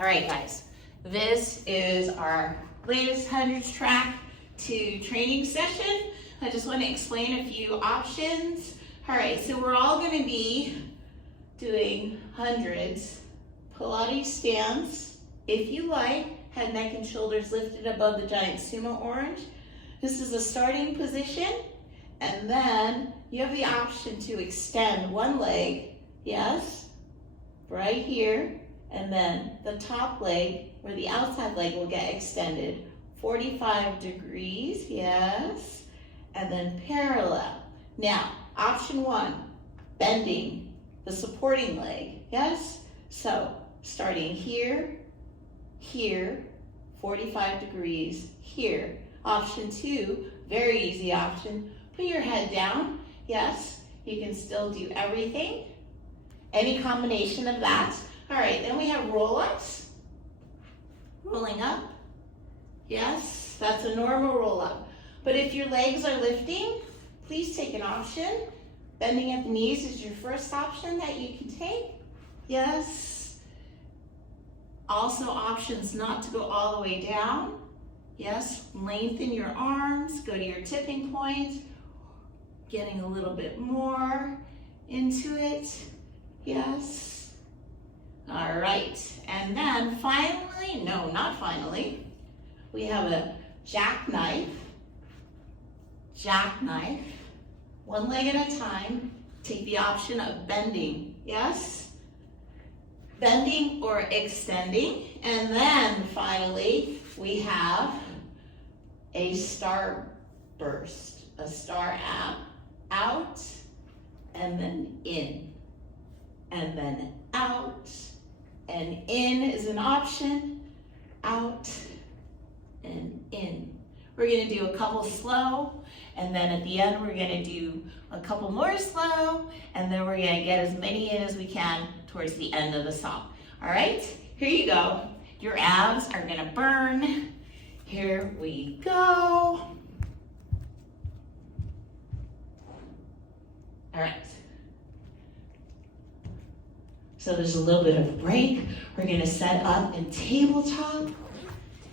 All right, guys, this is our latest hundreds track to training session. I just want to explain a few options. All right, so we're all going to be doing hundreds, Pilates stance, if you like, head, neck, and shoulders lifted above the giant sumo orange. This is a starting position, and then you have the option to extend one leg, yes, right here, and then the top leg or the outside leg will get extended 45 degrees, yes, and then parallel. Now, option one, bending the supporting leg, yes? So, starting here, here, 45 degrees, here. Option two, very easy option, put your head down, yes, you can still do everything, any combination of that. All right, then we have roll-ups, rolling up, yes, that's a normal roll-up. But if your legs are lifting, please take an option. Bending at the knees is your first option that you can take, yes. Also options not to go all the way down, yes, lengthen your arms, go to your tipping point, getting a little bit more into it, yes. All right, and then finally, no, not finally, we have a jackknife, one leg at a time, take the option of bending, yes? Bending or extending, and then finally, we have a star burst, a star ab, out, and then in, and then out, and in is an option, out, and in. We're gonna do a couple slow, and then at the end, we're gonna do a couple more slow, and then we're gonna get as many in as we can towards the end of the song. All right, here you go. Your abs are gonna burn. Here we go. All right. So there's a little bit of a break. We're gonna set up in tabletop.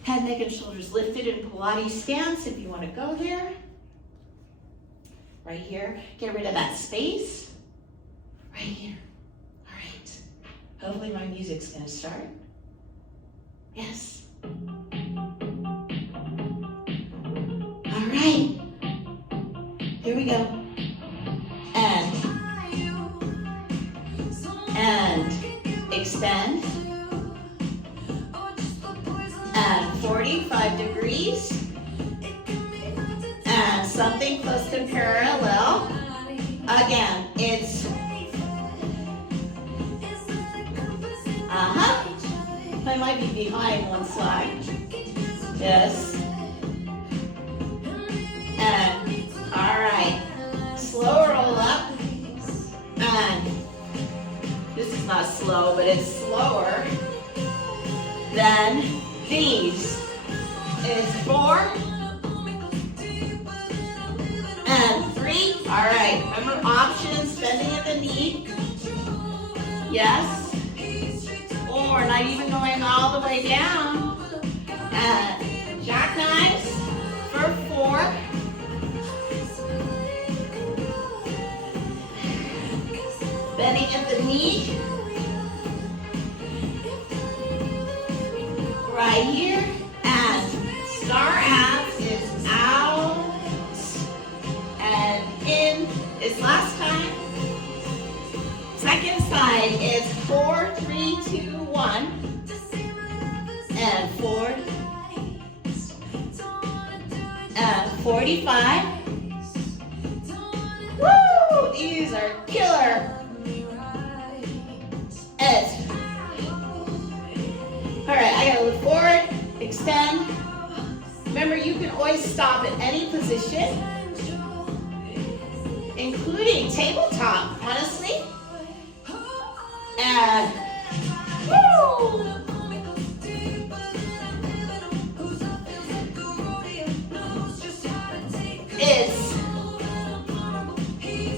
Head, neck, and shoulders lifted in Pilates stance if you wanna go there. Right here, get rid of that space. Right here, all right. Hopefully my music's gonna start. Yes. All right, here we go. And extend. And 45 degrees. And something close to parallel. Again, it's I might be behind one side. Yes. And all right. Slow roll up. And this is not slow, but it's slower than these. It's 4 and 3. All right, remember options, bending at the knee. Yes. Or not even going all the way down. And jackknives for 4. Bending at the knee. Right here. And star abs is out and in. This last time. Second side is 4, 3, 2, 1. And 4. And 45. Woo! These are killer. Edge. All right, I gotta look forward, extend. Remember, you can always stop at any position, including tabletop, honestly. And, woo!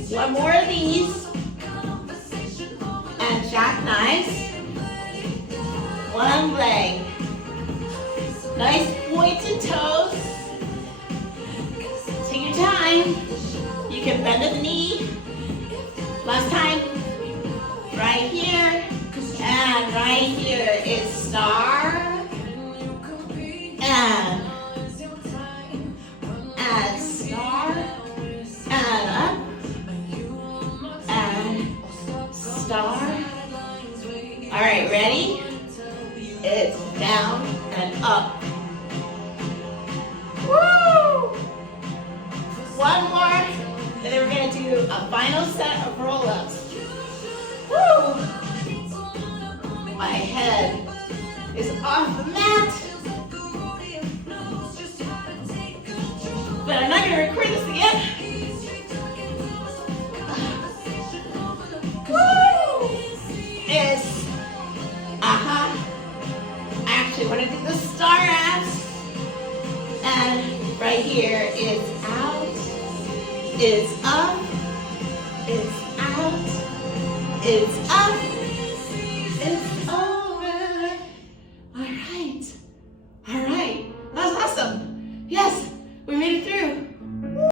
It's one more of these, and jackknives. one leg. Nice pointed toes. Take your time. You can bend at the knee. Last time. Right here. And right here is star. And star. And up. And star. All right, ready? It's down and up. Woo! One more, and then we're gonna do a final set of roll-ups. Woo! My head is off the mat. But I'm not gonna record this again. Woo! It's I actually want to do the star abs. And right here is out, is up, is out, is up, is